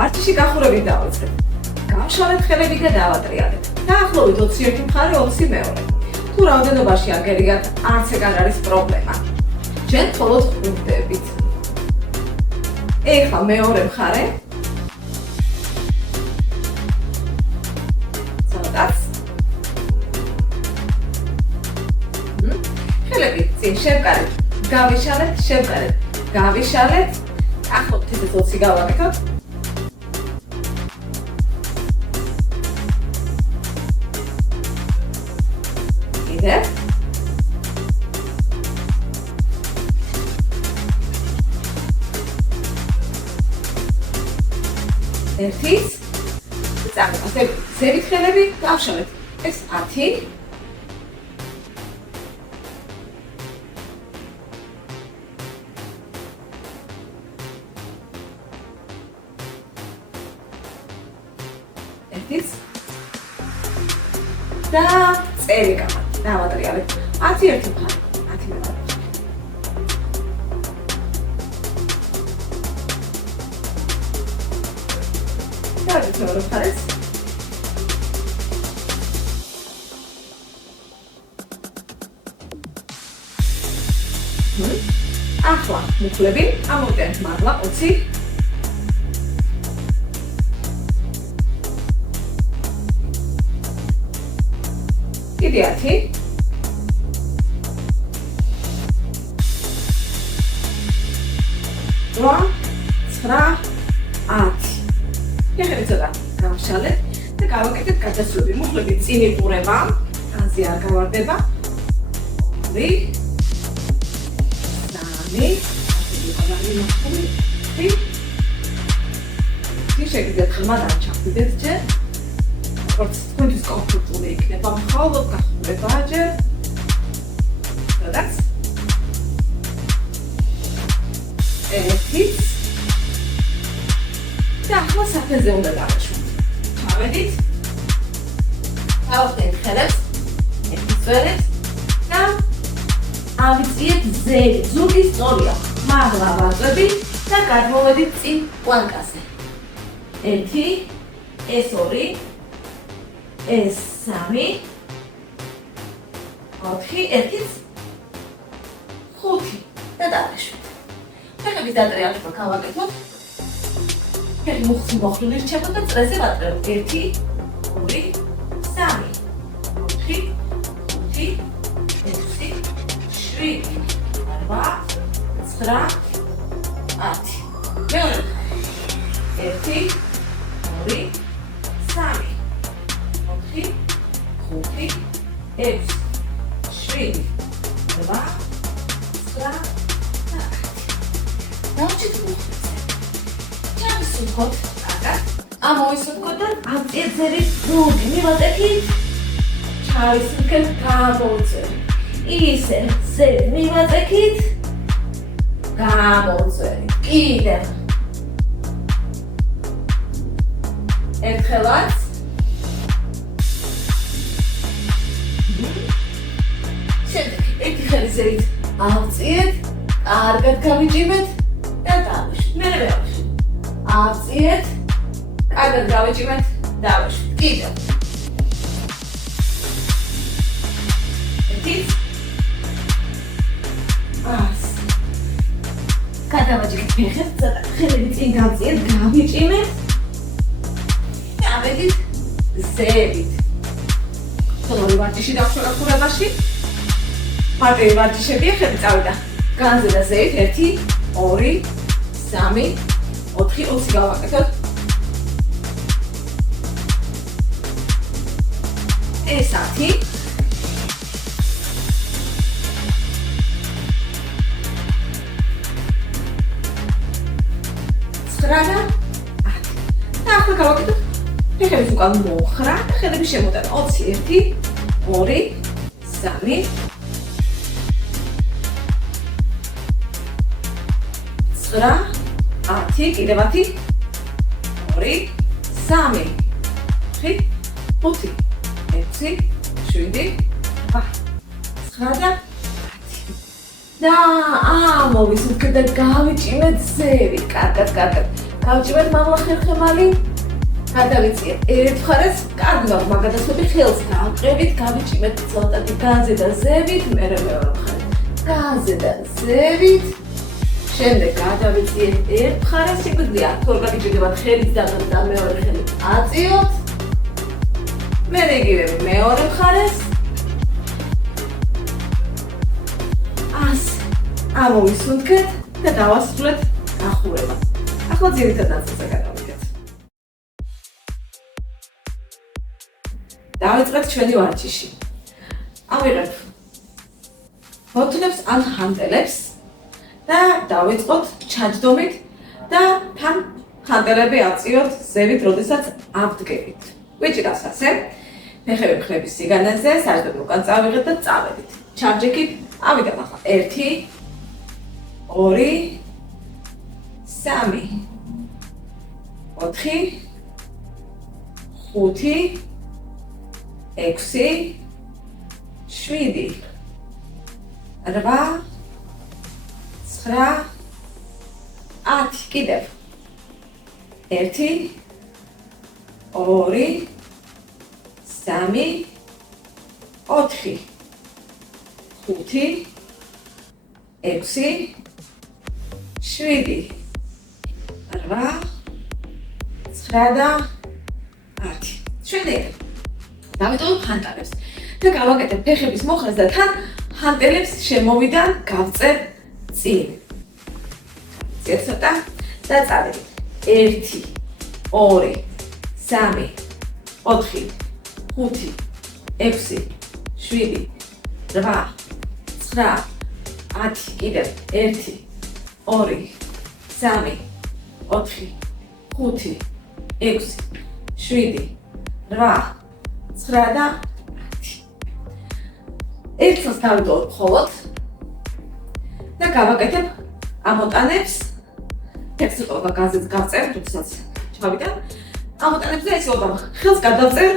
ვარჯიში გახურებით დავიწყებ. გავშალეთ ხელები და დავატრიალეთ. დაახლოებით 21 მხარე 20 მეორე. თუ რაოდენობაში აგერიგათ, არც ეგ არ არის პრობლემა. ჩვენ მხოლოდ ხვდებით. ეხლა მეორე მხარე. ცოტაც. ხელები წინ შევკარეთ. გავიშალეთ, შევკარეთ. გავიშალეთ. ახლობთ ისე 20 გავაკეთოთ. კიდევ. ერთის. წამოყავთ. ზევით ხელები გავშალეთ. ეს 10. და წერი დავატრიალეთ. 10 ერთი მხარე, 10 მეორე. დავით მეორე მხარეს. ახლა მუხლები ამოვიტანეთ მაღლა 20. კიდე 10. რვა, 9, 10. ეხლა ცოტა გავშალეთ და გავაკეთეთ გადასვლები. მუხლები წინ იყურება, განზე არ გავარდება. 2, 3, შეგიძლიათ ხმა დაჩახდეთ ჯერ. თქვენთვის კომფორტული იქნება მხოლოდ გახურება ჯერ. სადაც? ერთიც. და ახლა საფენზე უნდა დავაშვათ. ჩავედით. დავახდენთ ხელებს. ერთის წვერებს და ავიწიეთ ზევით. ზურგი სწორია. მაღლა ვაწვევით და გადმოვედით წინ პლანკაზე. 1, ეს 2, ეს 3, 4, ერთიც, 5 და დავაშვით. ფეხების დატრიალება გავაკეთოთ. ფეხი მუხლი მოხდული რჩება და წრეზე ვატრევთ. 1, 2, 3, 4, 5, 6, 7, 8, 9, 10. მეორე. 1, 2, 3, 4, 5, 6, 7, 8, 9, 10. დავჭით მუხლებზე. ჩავისუნთქოთ, კარგად. ამოვისუნთქოთ და ამწიეთ ზევის ზურგი. მივაწექით. ჩავისუნთქეთ, გამოვწევით. ისე ზევით მივაწექით. გამოვწევით. კიდევ. ერთხელაც. შემდეგ ერთი ხელი ზევით ავწიეთ, კარგად გავიჭიმეთ და დავაშვით. მერე ვავაშვით. ავწიეთ, კარგად გავიჭიმეთ, დავაშვით. კიდევ. ერთიც. გადავაჭირეთ ფეხებს, ცოტა ხელები წინ გავწიეთ, გავიჭიმეთ. ავედით ზევით. ხოლმე ვარჯიში დავხვრა ხურებაში. მარტივი ვარჯიშებია, ხელი წავიდა. განზე და ზევით 1, 2, 3, 4, 20 გავაკეთოთ. ეს 10. სტრადა. და ახლა გავაკეთოთ. ფეხების უკან მოხრა და ხელები შემოტანა. 21, 2, 3, 9, 10, კიდევ 10, 2, 3, 4, 5, 6, 7, 8, 9 და 10. და ამოვისუნთქეთ და გავიჭიმეთ ზევით. კარგად. გავჭირეთ მამლა ხერხემალი. გადავიწიეთ ერთ მხარეს, კარგად მაგადასვები ხელს გავყევით, გავიჭიმეთ ცოტათი განზე და ზევით, მერე მეორე მხარეს. განზე და ზევით. შემდეგ გადავიწიეთ ერთ მხარეს, სიკვდილი აქ თუ არ გაგიჭირდებათ ხელით და მეორე ხელით აწიოთ. მერე იგივე მეორე მხარეს. ამოვისუნთქეთ და დავასრულეთ ახურება. ახლა ძირითად ნაწილზე გადავიდეთ. დავიწყეთ ჩვენი ვარჯიში. ავიღებ ბოთლებს ან ჰანტელებს და დავიწყოთ ჩაჯდომით და თან ჰანტელები აწიოთ ზევით, როდესაც ავდგებით. ვიჭირავს ასე. ფეხები მხრების სიგანეზე, საერთოდ უკან წავიღეთ და წავედით. ჩარჯექით ავიდეთ ახლა 1 2 3 4 5 6 7 8 9 10 კიდევ 1 2 3 4 5 6 7 8 9 და 10. შემდეგ დავიტოვებ ჰანტელებს და გავაკეთებ ფეხების მოხრას და თან ჰანტელებს შემოვიდან გავწერ წინ. ცოტა და წავედით. 1 2 3 4 5 6 7 8 9 10 კიდევ 1 2 3 4 5 6 7 8 9 და 10. ერთს დავიდოვებ მხოლოდ და გავაკეთებ ამოტანებს. ეს უკვე გაზეთს გავწერ, თუმცა ჩავიდან ამოტანებს და ესე ვთქვი, ხელს გადავწერ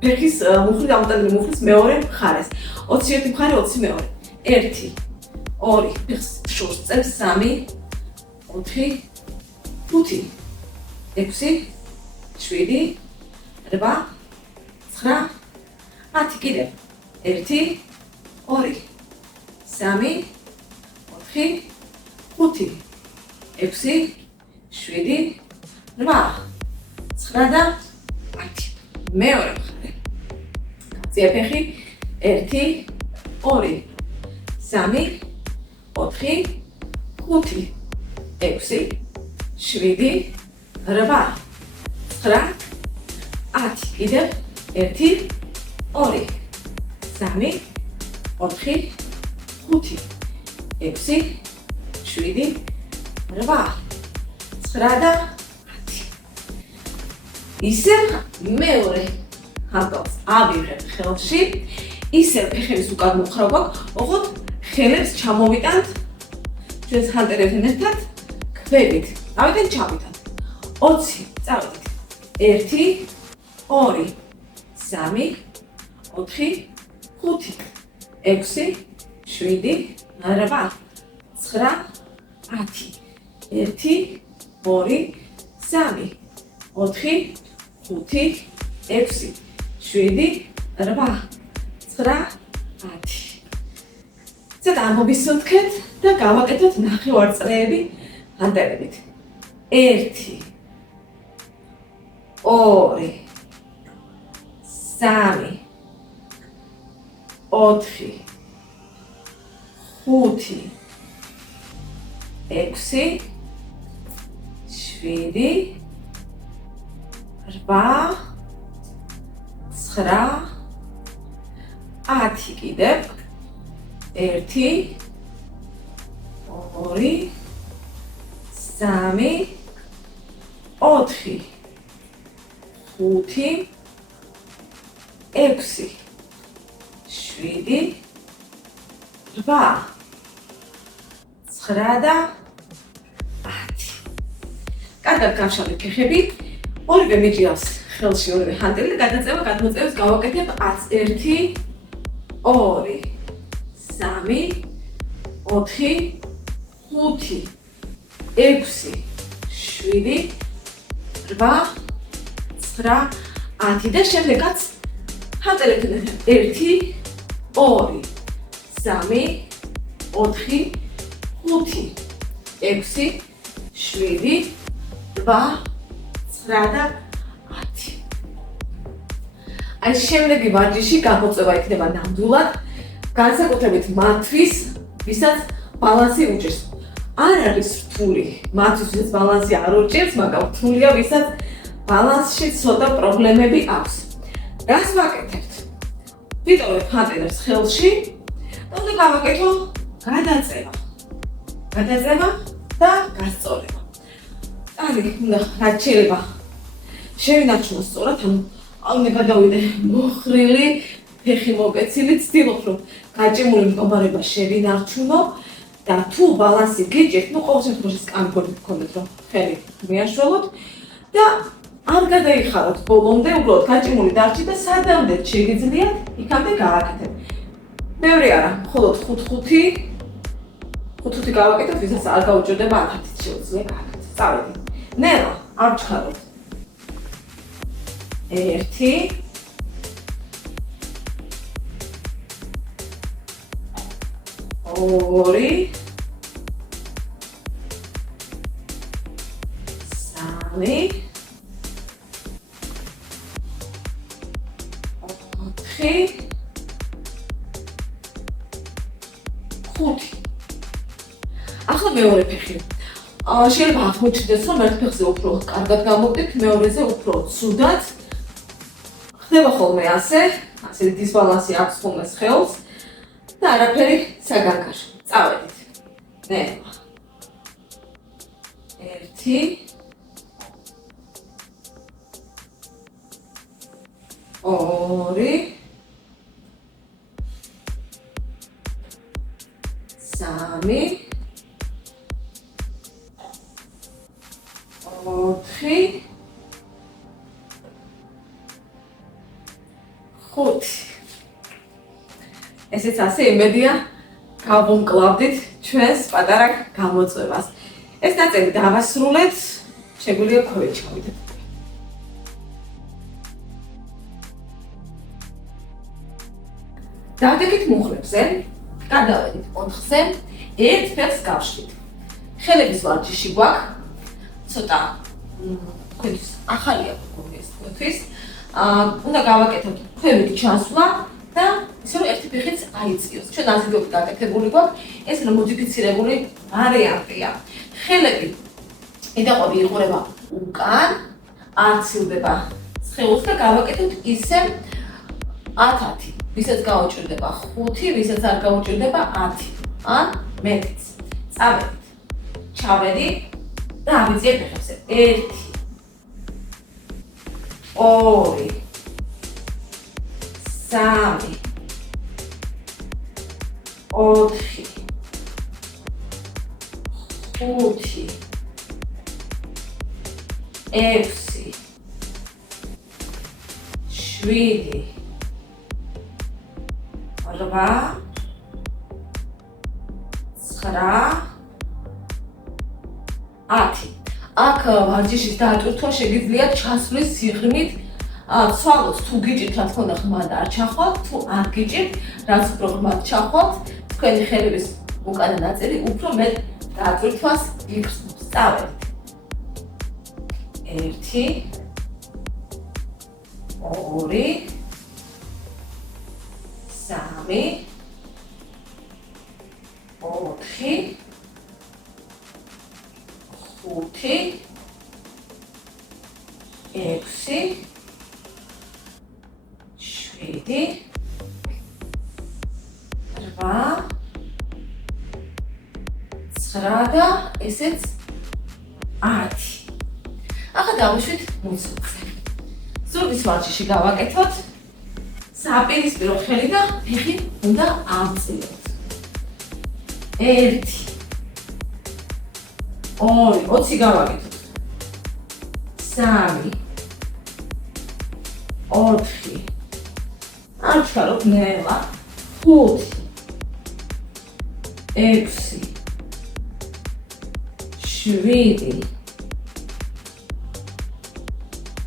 ფეხის მუხლი ამოტანილი მუხლის მეორე მხარეს. 21 მხარე, 20 მეორე. 1 2 ფეხს შორს წევს 3 4 5 6 7 8 9 10 კიდევ 1 2 3 4 5 6 7 8 9 და 10. მეორე მხარე. წიაფეხი 1 2 3 4 5 6 7 8 9 10 კიდევ 1 2 3 4 5 6 7 8 9 და 10. ისევ მეორე ჰანტელს ავიღებ ხელში, ისევ ფეხების უკან მოხრა გვაქვს, ოღონდ ხელებს ჩამოვიტანთ ჩვენს ჰანტელებთან ერთად ქვევით. ავიდან ჩავიტანთ. 20 წავედით. 1 2 3 4 5 6 7 8 9 10 1 2 3 4 5 6 7 8 9 10. ცოტა ამოვისუნთქეთ და გავაკეთოთ ნახევარწრეები ჰანტელებით. 1 2 3 4 5 6 7 8 9 10 კიდევ 1 2 3 4 5 6 7 8 9 და 10. კარგად გავშალეთ ფეხები. ორივე მიჭირავს ხელში ორივე ჰანტელი და გადაწევა გადმოწევს გავაკეთებ 1 2 3 4 5 6 7 8 9 10 და შემდეგაც ხატერებთ 1 2 3 4 5 6 7 8 9 და 10. აი შემდეგი ვარჯიში გამოწვევა იქნება ნამდვილად განსაკუთრებით მათთვის, ვისაც ბალანსი უჭირს. არ არის რთული, მათთვის ვისაც ბალანსი არ უჭირს, მაგრამ რთულია ვისაც ბალანსში ცოტა პრობლემები აქვს. რას ვაკეთებთ? ვიტოვებ ხატერებს ხელში და უნდა გავაკეთო გადაწევა. გადაწევა და გასწორება. აი, უნდა რაც შეიძლება შევინარჩუნო სწორად, უნდა გადავიდე მოხრილი, ფეხი მოკეცილი, ცდილობ რომ გაჭიმული მდგომარეობა შევინარჩუნო და თუ ბალანსი გიჭირთ, ყოველ შემთხვევაში სკამბორი გქონდეთ რომ ხელი მიაშველოთ და არ გადაიხაროთ ბოლომდე, უბრალოდ გაჭიმული დარჩით და სადამდე შეგიძლიათ, იქამდე გააკეთეთ. მეორე არა, მხოლოდ 5-5 გავაკეთოთ, ვისაც არ გაუჭირდება 10-ით შეუძლია გააკეთოთ. წავედით. ნელა, არ ჩხაროთ. 1 2 3 4 ახლა მეორე ფეხი. შეიძლება აღმოჩნდეს, რომ ერთ ფეხზე უფრო კარგად გამოვდით, მეორეზე უფრო ცუდად. ხდება ხოლმე ასე დისბალანსი აქვს ხოლმე ხელს და არაფერი საგანგაშო. წავედით. ნელა. 1 2 3 4 5 ესეც ასე იმედია გავუმკლავდით ჩვენს პატარა გამოწვევას. ეს ნაწილი დავასრულეთ, შეგვიძლია ქვევიჩავიდეთ. დავდექით მუხლებზე, გადავედით 4-ზე, ერთ ფეხს გავშლით. ხელების ვარჯიში გვაქვს, ცოტა თქვენთვის ახალია გონიეს თქვენთვის. უნდა გავაკეთოთ ქვევით ჩასვლა და ისე რომ ერთი ფეხიც აიწიოს. ჩვენ აზრობით გაკეთებული გვაქვს, ეს მოდიფიცირებული ვარიანტია. ხელები ედაყვები იყურება უკან, აცილდება სხეულს და გავაკეთოთ ისე 10-10. ვისაც გაუჭირდება 5, ვისაც არ გაუჭირდება 10. ან მეტიც. წავედით. ჩავედი და ავიწიე ფეხებზე. 1 2 3 4 5 6 7 8 9 10. აქ ვარჯიშის დატვირთვა შეგიძლიათ ჩასვლის სიღრმით ცვალოთ, თუ გიჭირთ რა თქმა უნდა ხმად არ ჩახვალთ, თუ არ გიჭირთ რაც უფრო ხმად ჩახვალთ, თქვენი ხელების უკანა ნაწილი უფრო მეტ დატვირთვას იგრძნობს. წავედით. 1 2 3 4 5 6 7 8 9 და ესეც 10. ახლა დავუშვით მუცელზე. ზურგის ვარჯიში გავაკეთოთ. საპირისპირო ხელი და ფეხი უნდა ავწიოთ. 1 2 20 გავაკეთოთ. 3 4 არ ჩქაროთ ნელა. 5 6 7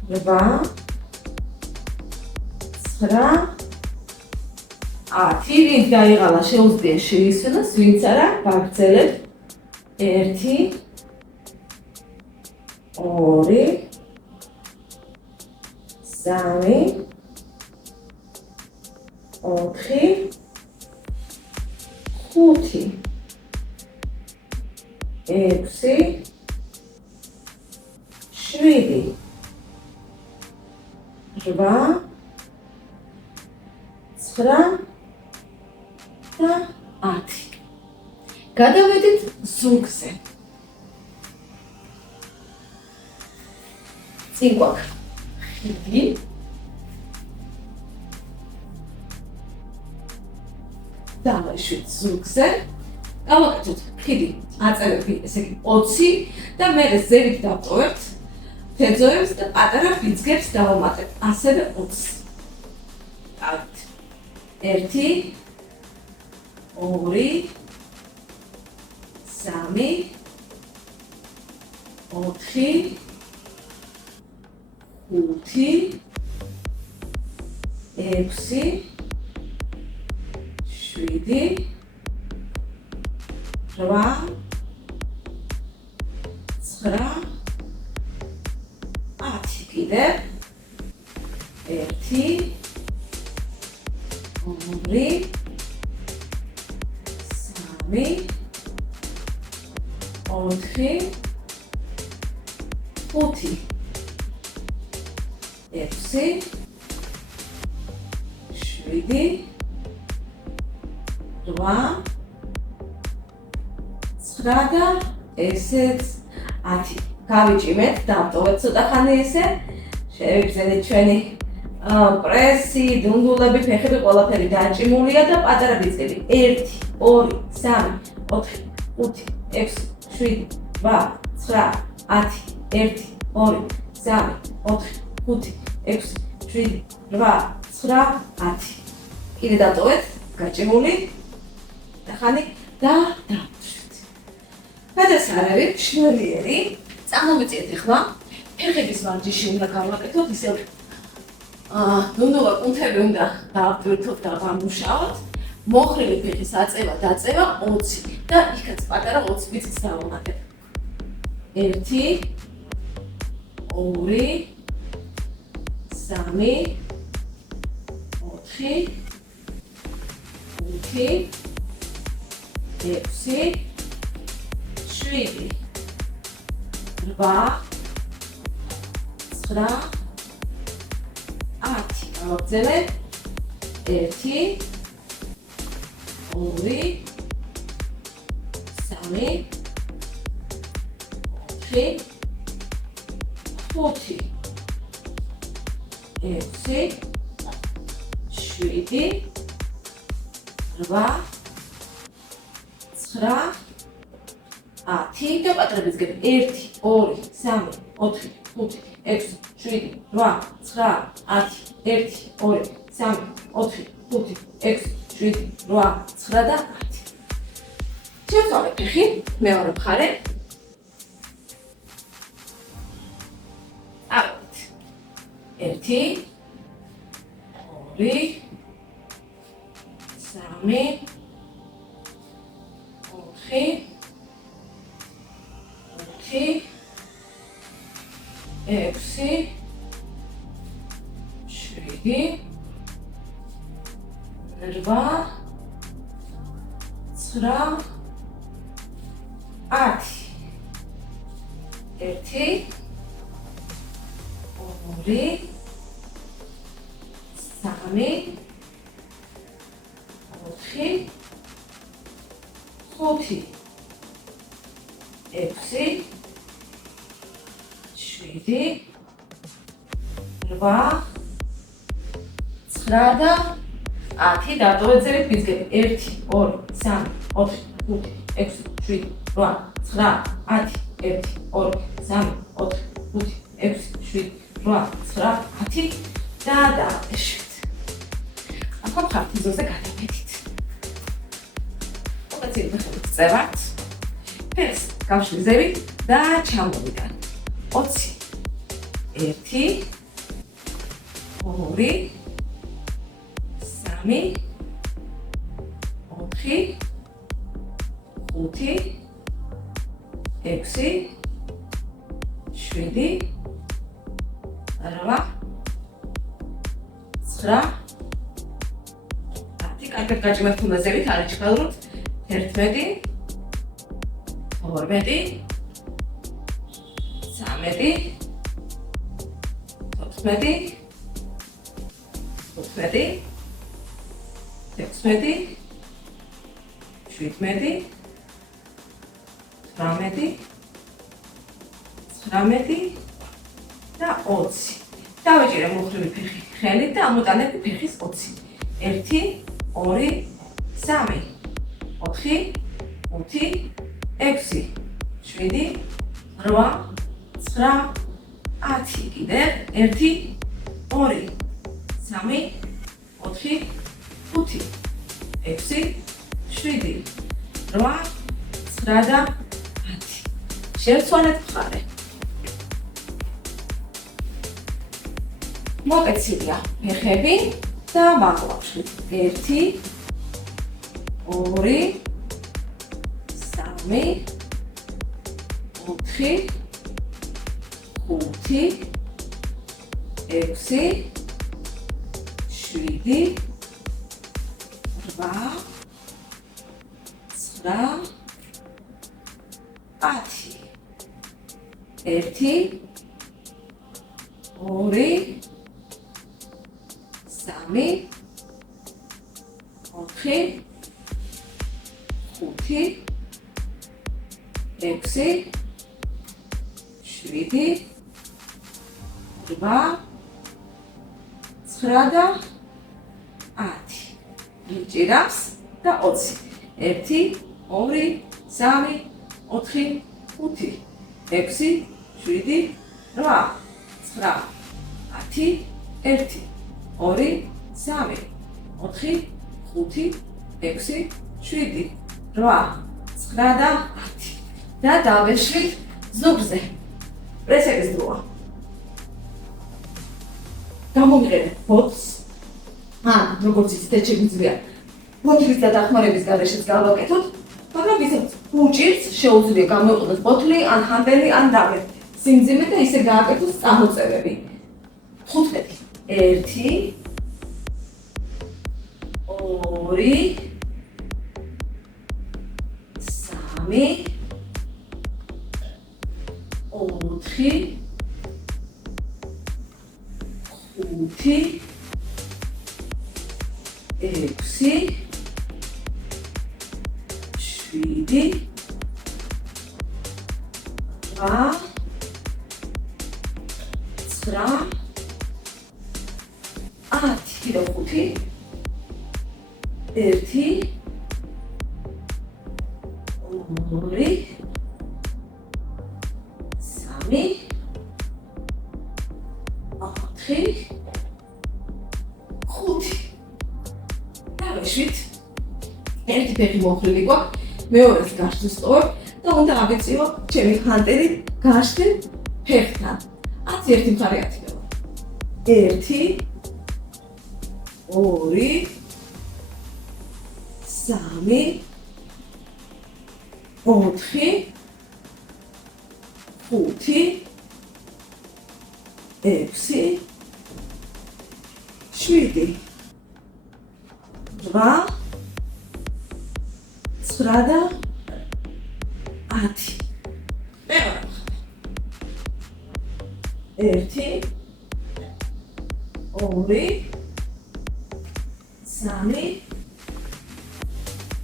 8 9 10 ვინც გაიღალა შეუძლია შეისვენოს, ვინც არა გაგრძელებთ 1 2 3 4 5 6 7 8 9 და 10. გადავედით ზურგზე. წინ გვაქვს ხიდი. დავაშვით ზურგზე. გავაკეთოთ ხიდი. აწევები, ესე იგი 20 და მე ზევით დავტოვებთ ფეძოებს და პატარა ფიცგებს დავამატებთ. ასევე 20. ავთ. 1 2 3 4 5 6 7 8 9 10 კიდევ 1 2 3 4 5 6 7 8 9 და ესეც 10. გავიჭიმეთ, დავტოვეთ ცოტა ხანი ესე. შევიგზავნით ჩვენი პრესი, დუნდულები, ფეხები ყველაფერი დაჭიმულია და პატარა ბიძგები 1 2 3 4 5 6 7 8 9 10 1 2 3 4 5 6 7 8 9 10. კიდე დავტოვეთ, გაჭიმული და ხანი და დავშვით. გადასარევით შნელიერი. წამოვიწიეთ ახლა ფეხების ვარჯიში უნდა გავაკეთოთ ისევ ნუნულა კუნთები უნდა დავტვირთოთ და გამუშავოთ. მოხრილი ფეხის აწევა დაწევა 20 და იქაც პატარა 20 ბიცის დავამატებ. 1 2 3 4 5 6 7 8 9 10. გავაგრძელებ 1 2 3 4 5 6 7 8 9 10 და პატარა ბიძგები 1 2 3 4 5 6 7 8 9 10 1 2 3 4 5 6 7 8 9 და 10. შევწავე ფეხი მეორე მხარე. ავთ 1 2 3 4 5 6 7 8 9 10. 1 2 3 4 5 6 7 8 9 და 10 დავტოვეთ ბიძგები 1 2 3 4 5 6 7 8 9 10 1 2 3 4 5 6 7 8 9 10 და დავეშვით. ახლა ხარფიზოზე გადავედით. უკაცილი ფეხებით წევართ. ფეხს გავშლიზებით და ჩამოვიდან. 20 1 2 3 4 5 6 7 8 9 კარგად გაჭიმეთ ფუნდაზებით, არ იჩქაროთ 11 12 13 14 15 16 17 18 19 და 20. დავეჭირე მუხლივი ფეხი ხელით და ამოტანებ ფეხის 20. 1 2 3 4 5 6 7 8 9 10 კიდევ 1 2 3 4 5 6 7 8 9 და 10. შევცვალეთ მხარე. მოკეცილია ფეხები და მაღლავში 1 2 3 4 5 6 7 8 9 10. 1 2 3 4 5 6 7 8 9 და 10. მიჭირავს და 20. 1 2 3 4 5 6 7 8 9 10 1 2 3 4 5 6 7 8 9 და 10. და დავეშვით ზურგზე. პრესების დროა. გამომიყენეთ ბოთს. როგორც იცით, შეგვიძლია ბოთლის და დახმარების გარეშეც გავაკეთოთ, მაგრამ ვისაც უჭირს, შეუძლია გამოიყენოს ბოთლი, ან ჰანდელი, ან დაბე. სიმძიმე და ისე გააკეთოს წამოწევები. 15 1 2 3 4 5 6 7 8 9 10 და 5 1 2 3 4 5 დავეშვით. ერთი ფეხი მოხრილი გვაქვს, მეორეს გაშლის სწორ და უნდა ავეციო ჩემი ჰანტერი გაშლილ ფეხთან. 10 ერთი მხარე 10 მევა. 1 2 3 4 5 6 7 8 9 და 10. მეორე. 1 2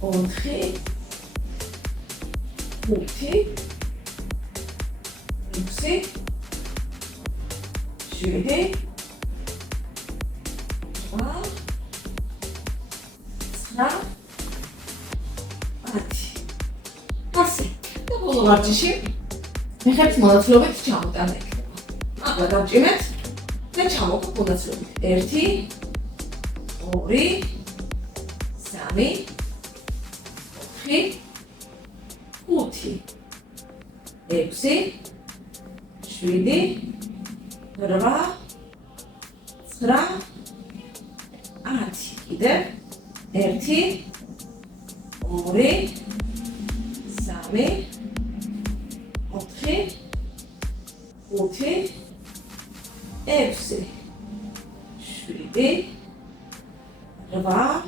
3 4 5 6 7 8 9 ასე და ბოლო ვარჯიში მეხებს მონაცვლობით ჩამოტანა იქნება. ახლა დავჭიმეთ და ჩამოვყავ მონაცვლობით. 1 2 3 4 5 6 7 8 9 10 კიდევ 1 2 3 4 5 6 7 8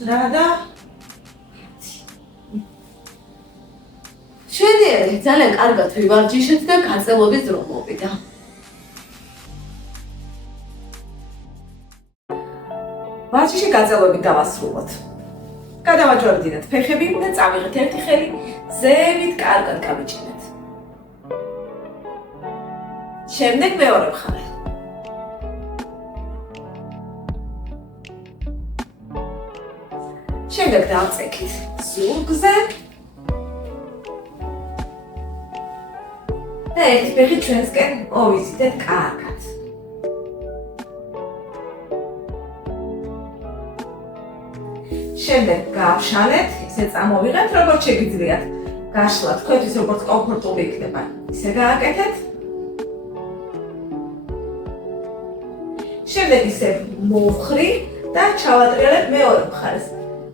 9 და შვედიერი ძალიან კარგად ვივარჯიშეთ და გაწელობის დრო მოვიდა. ვარჯიში გაწელობით დავასრულოთ. გადავაჯვარდინეთ ფეხები და წავიღეთ ერთი ხელი ზევით კარგად გავიჭინეთ. შემდეგ მეორე მხარე. შემდეგ დავწეკით ზურგზე და ერთი ფეხი ჩვენსკენ მოვიზიდეთ კარგად. შემდეგ გავშალეთ, ისე წამოვიღეთ, როგორც შეგიძლიათ. გაშლა თქვენთვის როგორც კომფორტული იქნება, ისე გააკეთეთ. შემდეგ ისე მოვხრი და ჩავატრიალებ მეორე მხარეს.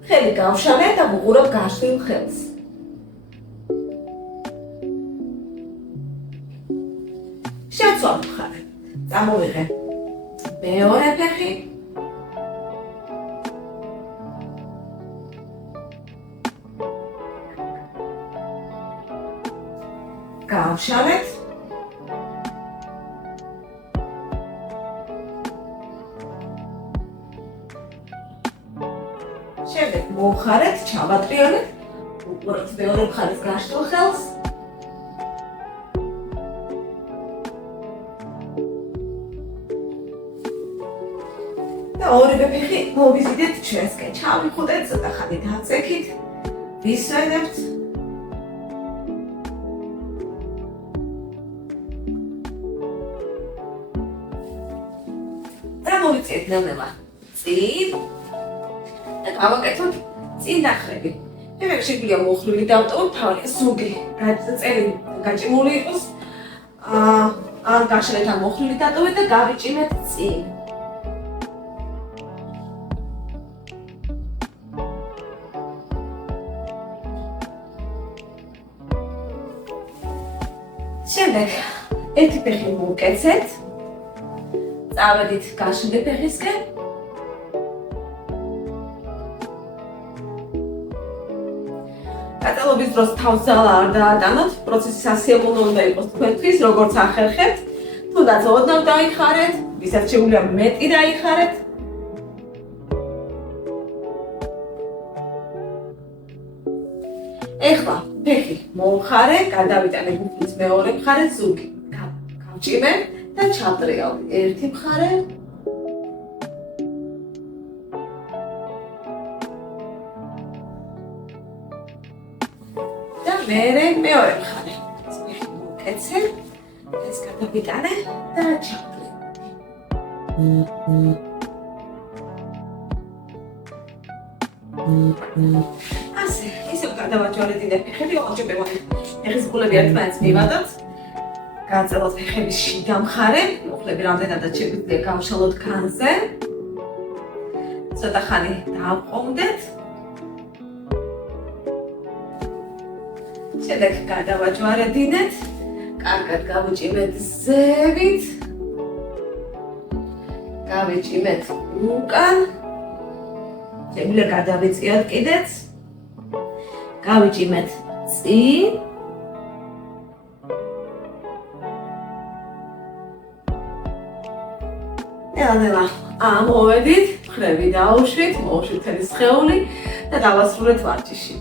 ხელი გავშალეთ და ვუყურებ გაშლილ ხელს. შევცვალ მხარე. წამოვიღე მეორე ფეხი. გავშალეთ. შემდეგ მოვხარეთ, ჩავატრიალეთ, უყურებთ მეორე მხარეს გაშლილ ხელს. და ორივე ფეხი მოვიზიდეთ ჩვენსკენ. ჩავიხუტეთ, ცოტა ხანი დავწექით, ვისვენებთ. მოვიწიეთ ნელ-ნელა წინ და გავაკეთოთ წინ დახრები. შემდეგ შეგვიძლია მოხლული დავტოვოთ, თავი ზოგი წელი გაჭიმული იყოს. ან გაშლეთ ან მოხლული დატოვეთ და გავიჭიმეთ წინ. შემდეგ ერთი ფეხი მოვკეცეთ. წავედით გაშლილი ფეხისკენ. გაწელობის დროს თავს ძალა არ დაატანოთ, პროცესი სასიამოვნო უნდა იყოს თქვენთვის, როგორც ახერხებთ. თუნდაც ოდნავ დაიხარეთ, ვისაც შეუძლია მეტი დაიხარეთ. ეხლა ფეხი მოვხარე, გადავიტანე გუფის მეორე მხარე ზურგი. გავჭიმე და ჩავტრიალდი ერთი მხარე. და მეორე მხარე. ფეხი მოვკეცე, ეს გადავიტანე და ჩავტრიალდი. ასე, ისევ გადავაჯვარედინე ფეხები, ოღონდ ფეხის ღულები ერთმანეთს მივადოთ. გაწელოთ ფეხების შიგა მხარე, მუხლები რამდენადაც შეგვიძლია გავშალოთ განზე. ცოტა ხანი დავყომდეთ. შემდეგ გადავაჯვარედინეთ, კარგად გავუჭიმეთ ზევით. გავიჭიმეთ უკან. შეგვიძლია გადავიწიოთ კიდეც. გავიჭიმეთ წინ. ნელა ამოვედით, მხრები დაუშვით, მოვუშვით თელი სხეული და დავასრულეთ ვარჯიში.